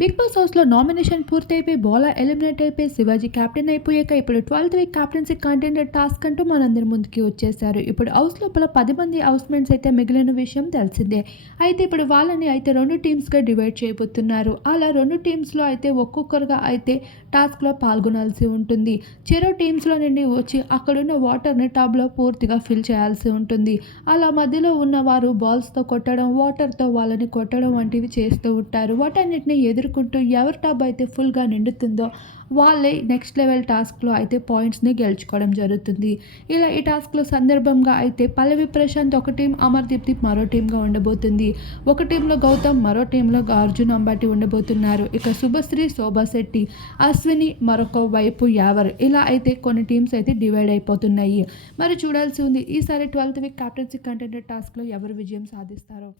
Big boss హౌస్లో nomination పూర్తయిపోయి Bhola eliminate అయిపోయి శివాజీ కెప్టెన్ అయిపోయాక ఇప్పుడు twelfth week captaincy contended task అంటూ మనందరి ముందుకి వచ్చేసారు ఇప్పుడు హౌస్ లోపల పది మంది హౌస్మెంట్స్ అయితే మిగిలిన విషయం తెలిసిందే. అయితే ఇప్పుడు వాళ్ళని అయితే రెండు టీమ్స్గా డివైడ్ చేయబోతున్నారు. అలా రెండు టీమ్స్లో అయితే ఒక్కొక్కరుగా అయితే టాస్క్లో పాల్గొనాల్సి ఉంటుంది. చెరో టీమ్స్లో నుండి వచ్చి అక్కడున్న వాటర్ని టబ్లో పూర్తిగా ఫిల్ చేయాల్సి ఉంటుంది. అలా మధ్యలో ఉన్న వారు బాల్స్తో కొట్టడం వాటర్తో వాళ్ళని కొట్టడం వంటివి చేస్తూ ఉంటారు. వాటన్నిటిని ఎదురు ఎదుర్కొంటూ ఎవరి టబ్ అయితే ఫుల్గా నిండుతుందో వాళ్ళే నెక్స్ట్ లెవెల్ టాస్క్లో అయితే పాయింట్స్ని గెలుచుకోవడం జరుగుతుంది. ఇలా ఈ టాస్క్లో సందర్భంగా అయితే పల్లవి ప్రశాంత్ ఒక టీం అమర్దీప్తి మరో టీంగా ఉండబోతుంది. ఒక టీంలో గౌతమ్ మరో టీంలో అర్జున్ అంబాటి ఉండబోతున్నారు. ఇక శుభశ్రీ శోభాశెట్టి అశ్విని మరొక వైపు యావర్ ఇలా అయితే కొన్ని టీమ్స్ అయితే డివైడ్ అయిపోతున్నాయి. మరి చూడాల్సి ఉంది ఈసారి ట్వెల్త్ వీక్ క్యాప్టెన్సీ కంటెంటెడ్ టాస్క్లో ఎవరు విజయం సాధిస్తారో?